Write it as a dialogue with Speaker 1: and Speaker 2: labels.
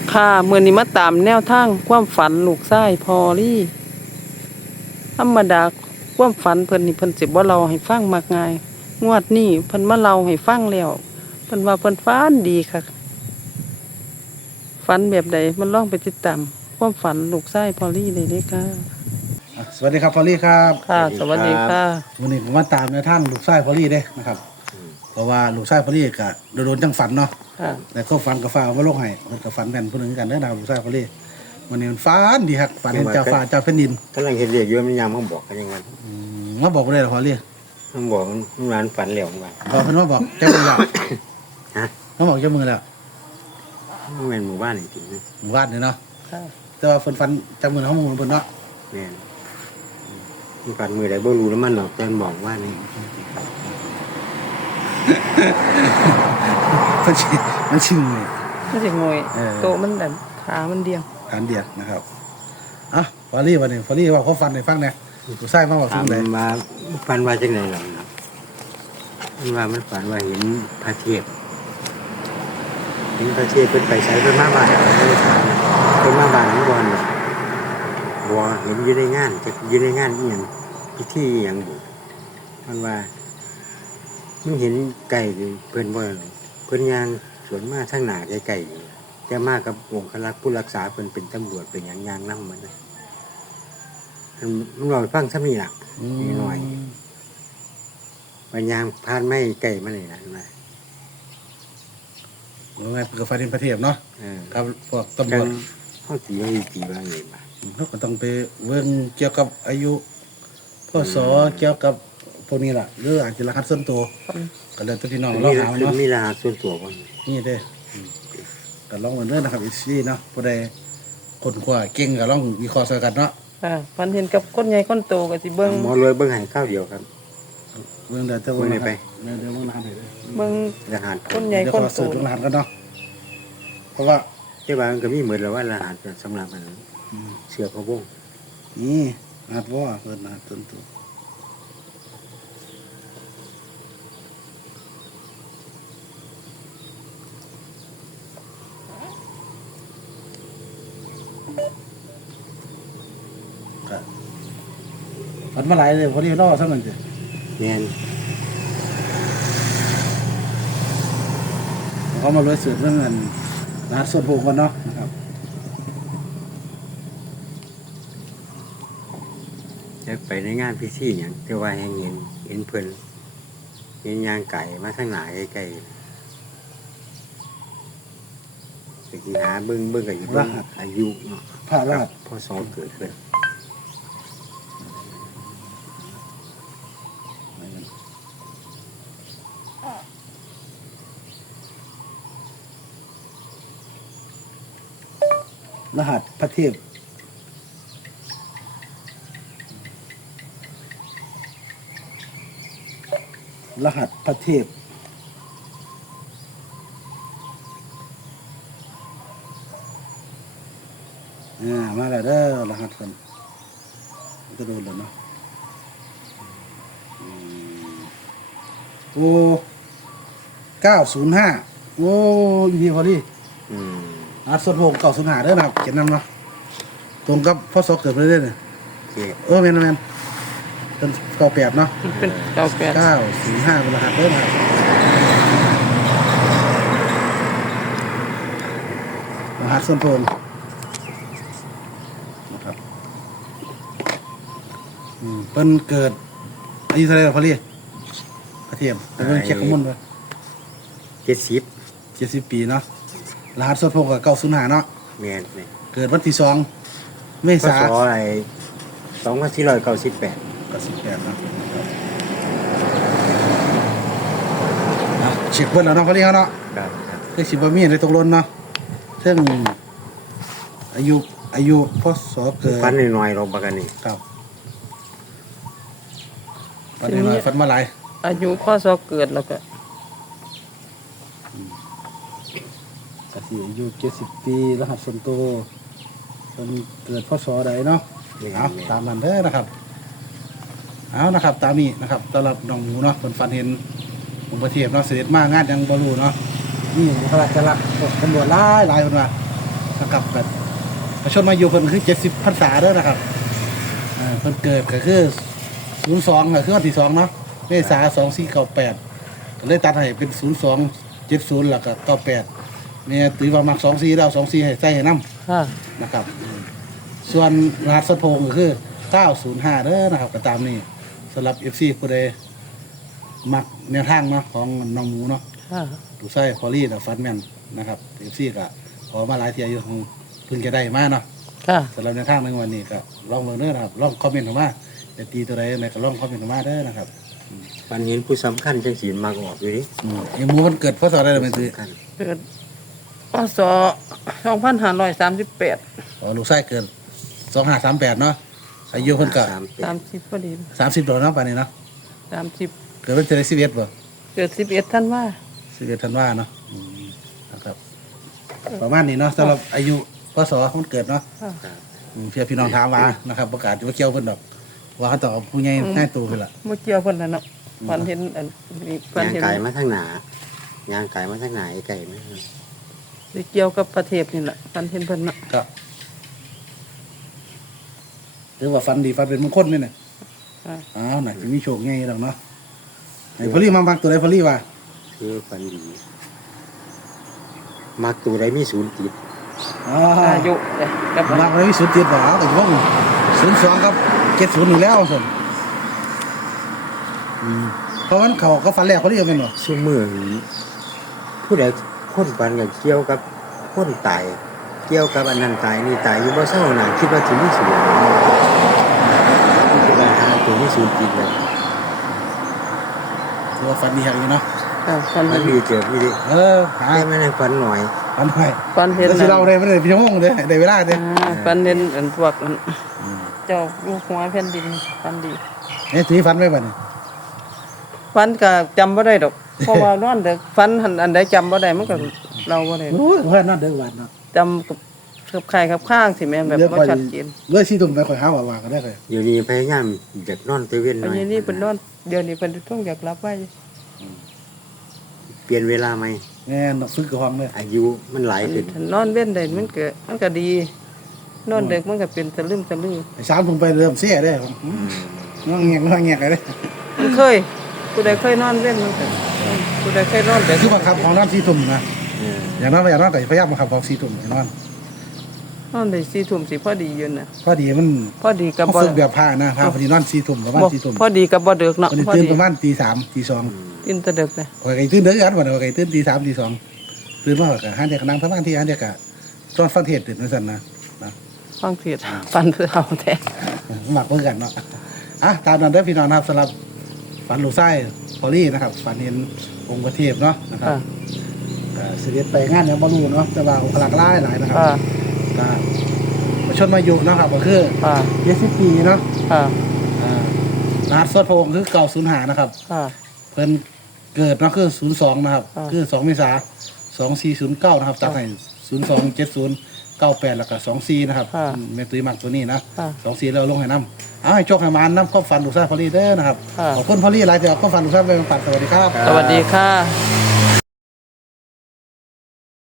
Speaker 1: ค่ะมื้อนี้มาตามแนวทางความฝันลูกชายพอลี่ธรรมดาความฝันเพิ่นนี่เพิ่นสิบ่เล่าให้ฟังมักง่ายงวดนี้เพิ่นมาเล่าให้ฟังแล้วเพิ่นว่าเพิ่นฝันดีค่ะฝันแบบใดมันลองไปติดตามความฝันลูกชายพอลี่ได้เด้ค่ะ
Speaker 2: สวัสดีครับพอลลี่ครับ
Speaker 1: ค่ะสวัสดีค่ะ
Speaker 2: วันนี้ผมมาตามในทางลูกชายพอลลี่เด้นะครับเพราะว่าลูกชายพอลลี่ก็โดนจังฝันเนาะ
Speaker 1: ค่ะ
Speaker 2: แต่ก็ฝันกับฟ้าว่าโลกให้มันก็ฝันกันผู้หนึงกันเด้อนะครับลูกชายพอลลี่วันนี้มันฝันดีครับฝันเห็นเจ้าฟ้าเจ้าแผ่นดิน
Speaker 3: กำลังเห็นเรียกอยู่มันยามเขาบอกกันยังไง
Speaker 2: มาบอกบ่ได้หรอพอลลี่
Speaker 3: มันบอกมันร้านฝันเหลวมันว่า
Speaker 2: บอกเพิ่นว่าบอกเจ้ามือแล้ว
Speaker 3: ฮะ
Speaker 2: มาบอกเจ้ามือแล้ว
Speaker 3: มันเป็นหมู่บ้านจริงๆนะ
Speaker 2: หมู่บ้านนี่เนาะ
Speaker 1: ค่ะ
Speaker 2: แต่ว่าเพิ่นฝันเจ้ามือเขาหมู่เพิ่นเนาะ
Speaker 3: แม่นมันฝันมือใดบ่รู้แล้วมันหรอกแต่มันบอกว่านี่
Speaker 2: เพิ่นสิมันชิงเลย
Speaker 1: มันสิงวย
Speaker 2: เออ
Speaker 1: โตะมันดันขามันเดียง
Speaker 2: ฐานเดียดนะครับอ่ะพอลลี่วันนี้พอลลี่ว่าเขาฝันให้ฟังแหน่ลูกชายมาบอก
Speaker 3: ถา
Speaker 2: ฟั
Speaker 3: ม
Speaker 2: งได้
Speaker 3: มาฝันว่าจังไดล่ะมันว่ามันฝันว่าเห็นพระเทพเห็นพระเทพเป็นไปใช้เป็นมาบ้านเป็นมาบ้านของบอลบัวเห็นอยู่ในงานจะอยู่ในงานอีหยังพิธีอีหยังบุมันว่ามันเห็นไก่อยู่เพิ่นบ่เพิ่นย่างสวนมาทางหน้าไก่อยู่แต่มากับองค์คลักษ์ผู้รักษาเพิ่นเป็นตำรวจเป็นหยังย่างนำมันนะมันเล่าให้ฟังซะมีหลักนิดหน่อยมันย่างผ่านไม่ไก่มาเลยนะมา
Speaker 2: ว่าไงเปิดไฟในประเทศเนาะ
Speaker 3: เออ
Speaker 2: ครับพวกตำร
Speaker 3: จั
Speaker 2: ว
Speaker 3: ง
Speaker 2: จ
Speaker 3: เฮาตีว่าตีว่าไงบ่า
Speaker 2: เขาก็ต้องไปเบิ่งเกี่ยวกับอายุพศเกี่ยวกับพวกนี้ล่ะหรืออาจจะรหัสส่วนตัวก็เลยตัวพี่น้องเราหามันเนาะ
Speaker 3: มีรหัสส่วนตัวบ่
Speaker 2: นี่เด้ก็ลองเหมือนเดิมนะครับอีซี่เนาะผู้ใดคนขวาเก่งก็ลองวิเคราะห์ใส่กันเนาะ
Speaker 1: ค่ะฝันเห็นกับคนใหญ่คนโตก็สิเบิ่ง
Speaker 3: หมอรวยเบิ่งให้ข้าวเดียวครับ
Speaker 2: เบิ่งเดี๋ยวจะ
Speaker 3: เบิ่งได้ไป
Speaker 2: เดี๋ยวเบิ่งรหัสให้เด้อ
Speaker 1: เบิ่ง
Speaker 3: รหัส
Speaker 1: คนใหญ่
Speaker 2: เดี๋ยว
Speaker 1: คน
Speaker 2: ขอ
Speaker 1: โต
Speaker 2: สืบเบิ่งรหัสกันเนาะเพราะว่า
Speaker 3: แต่ว่ามันก็มีเหมือนแล้วว่ารหัสสำหรับมันเสือพระวงศ์
Speaker 2: นี่รหัสว่าเปิดรหัสส่วนตัวก็ฝันมาหลายเลยพอดีเนาะซั่นนั่นสิ
Speaker 3: แม่น
Speaker 2: เขามาเลยสืบเรื่องเงินรหัสส่วนตัวกันเนาะนะครับ
Speaker 3: จะไปในงานพิธีหยังแต่ว่าแฮงเห็นเพิ่นเห็นย่างไก่มาทางหน้าใกล้ๆไปสิหาเบิ่งก็อยู่เบิ่งอายุเนาะ
Speaker 2: พระรหัส
Speaker 3: พศเกิดเพิ่น
Speaker 2: รหัสพระเทพรหัสพระเทพมาแล้วเด้อรหัสคนก็โดนแล้วเนาะโอ้905โอ้ยพี่พอดี
Speaker 3: อืม
Speaker 2: รหัสส่วนหก905เด้อนะครับเขียนนำเนาะตรงกับพศเกิดไปเรื่อยๆ
Speaker 3: โอเค
Speaker 2: แม่นเป็น98เนาะ
Speaker 1: มันเป็นเก้าแปด
Speaker 2: 905เป็นรหัสเด้อนะครับรหัสส่วนตัวนะครับเพิ่นเกิดอายุเท่าไหร่พอลี่พระเทียมเพิ่นเช็คข้อมูลด้วย
Speaker 3: 70
Speaker 2: 70 ปีเนาะรหัสส่วนตัวก็905เนาะ
Speaker 3: แม่นนี่
Speaker 2: เกิดวันที่2เม
Speaker 3: พศ
Speaker 2: ษายน
Speaker 3: อะไร2498
Speaker 2: 98เนาะเช็คเพิ่นแล้วเนาะพอลี่เนาะ
Speaker 3: ครับครับ
Speaker 2: คือสิบมีอะไรตกหล่นเนาะซึ่งอายุพศเกิด
Speaker 3: ฟันน้อยๆลงปากกันนี่
Speaker 2: ครับปันนี้หน่อยฟันมาหลาย
Speaker 1: อายุพศเกิดแล้วก็
Speaker 2: ก็สิอายุ70 ปีรหัสส่วนตัวเป็นเกิดพศใดเนาะเอาตามนั้นเด้อนะครับเอานะครับ ตามนี้นะครับสำหรับน้องหมูเนาะเป็นฟันเห็นองค์ประเทศเนาะเสด็จมางานยังบ่รู้เนาะนี่ข้าราชการพวกตำรวจหลายคนว่านะครับแบบประชนมาอยู่เพิ่นคือ70พรรษาเด้อนะครับเพิ่นเกิดก็คือ02ก็คือวันที่2เนาะเมษายน2498ก็เลยตัดให้เป็น0270แล้วก็98เนี่ยตีว่ามัก24แล้ว24ให้ใส่ให้นำ
Speaker 1: ค่ะ
Speaker 2: นะครับส่วนรหัสโพงก็คือ905เด้อนะครับก็ตามนี้สำหรับ FC ผู้ใดมักแนวทางเนาะของน้องหมูเนาะ
Speaker 1: ค่ะ
Speaker 2: ดูไส้พอลี่นะฟันแมนนะครับ FC ก็ขอมาหลายเที่ยอยู่ของเพิ่งจะได้มาเนาะ
Speaker 1: ค่ะ
Speaker 2: สำหรับแนวทางในวันนี้ก็ลองเบิ่งเด้อนะครับลองคอมเมนต์เข้ามาจะตีตัวใดในก็ลองคอมเมนต์เข้ามาเด้อนะครับ
Speaker 3: ปันเห็นผู้สำคัญจังสีมากออกอยู่ดิ
Speaker 2: ไอ้หมูมันเกิดพศอะไรล่ะแม่ตื้อ
Speaker 3: สำคัญ
Speaker 1: เกิดพศ2538
Speaker 2: อ๋อลูกไส้เกิด2538เนาะอายุเพิ่นก็
Speaker 1: 30พอดี
Speaker 2: 30โดเนาะป่านนี้เนาะ
Speaker 1: 30
Speaker 2: เกิดวันที่11บ่
Speaker 1: เกิด11ธันวา
Speaker 2: 11ธันวาเนาะนะครับประมาณนี้เนาะสำหรับอายุพศมันเกิดเนาะ
Speaker 1: ค่ะ
Speaker 2: เพื่อพี่น้องถามว่านะครับประกาศว่าเกี่ยวเพิ่นดอกว่าเขาตอบผู้ใหญ่ง่ายตัวเพิ่นล่ะ
Speaker 1: บ่เกี่ยวเพิ่นน่ะเนาะฝันเห็นอันนี้ฝัน
Speaker 3: ยาง
Speaker 1: เห็น
Speaker 3: ไก่มาทางหนา ยางไก่มาทางหนาไอ้ไก่ไหม
Speaker 1: สิเกี่ยวกับประเทศนี่แหละฝันเห็นเพิ่นเนาะ
Speaker 2: ก็ถือว่าฟันดีฟันเป็นมงคลนี่น่ะ
Speaker 1: ค่ะ
Speaker 2: อ้าวน่ะสิมีโชคใหญ่ดอกเนาะไอ้พอลี่มาบักตัวใดพอลี่ว่า
Speaker 3: คือฟันดีมักตัวใดมีศูนย์ติด
Speaker 2: อ๋อ
Speaker 1: อายุเนี่ยกับ
Speaker 2: มาบ่ได้มี0 7บ่เอาก็วง02กับ70นี่แล้วซั่นเพราะมันเขาก็ฟันแรกเขาเรียกแม่นบ่
Speaker 3: ชั่วมือนี้ผู้ใดคนปันกับเกี่ยวกับคนตายเกี่ยวกับอันนั้นตายนี่ตายอยู่บ่เศร้าหนาคิดว่าถึงมีศูนย์คิดว่าหาตัวมีศูนย์ติดเลย
Speaker 2: ถือว่าฟันดีครับอยู่เนาะ
Speaker 1: ฝัน
Speaker 3: มั
Speaker 1: เห็
Speaker 3: น
Speaker 1: น
Speaker 3: ดีเจอพี่ดิ
Speaker 2: หา
Speaker 3: ให้มันให้ฟันหน่อย
Speaker 2: ฟันไป
Speaker 1: ฝันเห็น
Speaker 2: แล้วสิเราได้มันได้พี่น้องเด้อได้เวลาเด้อ
Speaker 1: ฝันเห็นอันพวกอันเจ้าลูกหัวแผ่นดินฝันดี
Speaker 2: เนี่ยถือฟันไว้บัดนี้
Speaker 1: ฝันก็จำบ่ได้ดอก เพราะว่านอนดึกฝันหันอันใดจำบ่ได้มันก็เราบ่ได้
Speaker 2: โอ้ยว่านั่นเด้อวันเนาะ
Speaker 1: จำกับใครกับข้างสิแม่นแบบบ่ชัดเจน
Speaker 2: เลื่อยชี้ตุ่มไปข่อยหาว่าก็ได้ข่อย
Speaker 3: เดี๋ยวนี้พยายามเด็กนอนตะเวนห
Speaker 1: อั
Speaker 3: น่
Speaker 1: น
Speaker 3: อย
Speaker 1: นี้นี่เพิ่นนอนเดี๋ยวนี้เพิ่นต้องอยากรับไว้
Speaker 3: เปลี่ยนเวลาไหม
Speaker 2: แน่นฝึกกับห้องเลย
Speaker 3: อายุมันหลายขึ้น
Speaker 1: ถ้านอนเว้นได้มันก็ดี นอนดึกมันก็เป็นตะลึมตะลือ
Speaker 2: ไอ้สามผมไปเริ่มเสียได้ผมงอแงอะไร
Speaker 1: มันเคยผู้ใดเคยนอนเว้นมันก็ผู้ใดเคยนอนดึก
Speaker 2: คือบังคับของนอน4 ทุ่มนะ
Speaker 3: เออ
Speaker 2: อย่างนั้นอย่างนั้นก็พยายามบังคับของ4 ทุ่มให้นอน
Speaker 1: นอนได้4 ทุ่มสิพอดีอยู่น่ะ
Speaker 2: พอดีมัน
Speaker 1: พอดีกับ
Speaker 2: เขา
Speaker 1: บ่
Speaker 2: ฝึกแบบผ้านะผ้าพอดีนอน4 ทุ่มประมาณ
Speaker 1: บ่
Speaker 2: 4 ทุ่ม
Speaker 1: พอดีกับบ่ดึกเนาะ
Speaker 2: วันนี้
Speaker 1: พอ
Speaker 2: ตื่น
Speaker 1: ดี
Speaker 2: ประมาณตี 3 ตี 2
Speaker 1: ตื่นแต่ดึกนะ
Speaker 2: ข่อยก็ตื่นเด้อกันวันข่อยตื่นตี 3 ตี 2ตื่นมาก็หาเด็กนั่งสมาธิหาเด็กก็ตอนฟังเทศน์ตื่นนั่นซั่นนะ
Speaker 1: ฟังเสียดฟันเพื่อเอาแท้
Speaker 2: หมักเพื่อกันเนาะตามนั้นเด้อพี่น้องนะครับสำหรับฝันลูกไส้พอลี่นะครับฝันเห็นองค์พระเทพเนาะนะครับ เสด็จไปงานเนี่ยบอลูเนาะแต่ว่าองค์พลักหลายนะครับ
Speaker 1: ค่ะ
Speaker 2: ก็มาชนมาอยู่เนาะครับก็คือ
Speaker 1: ค่ะ
Speaker 2: 70 ปีเนาะ
Speaker 1: ค่ะ
Speaker 2: รหัสสวดพระองค์คือ905นะครับ
Speaker 1: ค่ะ
Speaker 2: เพิ่นเกิดเนาะคือ02นะครับ
Speaker 1: อ่า
Speaker 2: คือ2เมษายน2409นะครับจากให้027098แล้วก็24นะครับแม่ตุ้ยมักตัวนี้นะ24แล้วลงให้นํเอาให้โชคให้มานนํความฝันลูกไส้พอลี่เด้อนะครับ
Speaker 1: ค่ะ
Speaker 2: ขอบคุณพอลี่หลายที่เอาความฝันลูกไส้ไปฝากสวัสดีครับ
Speaker 1: สวัสดีค่ะ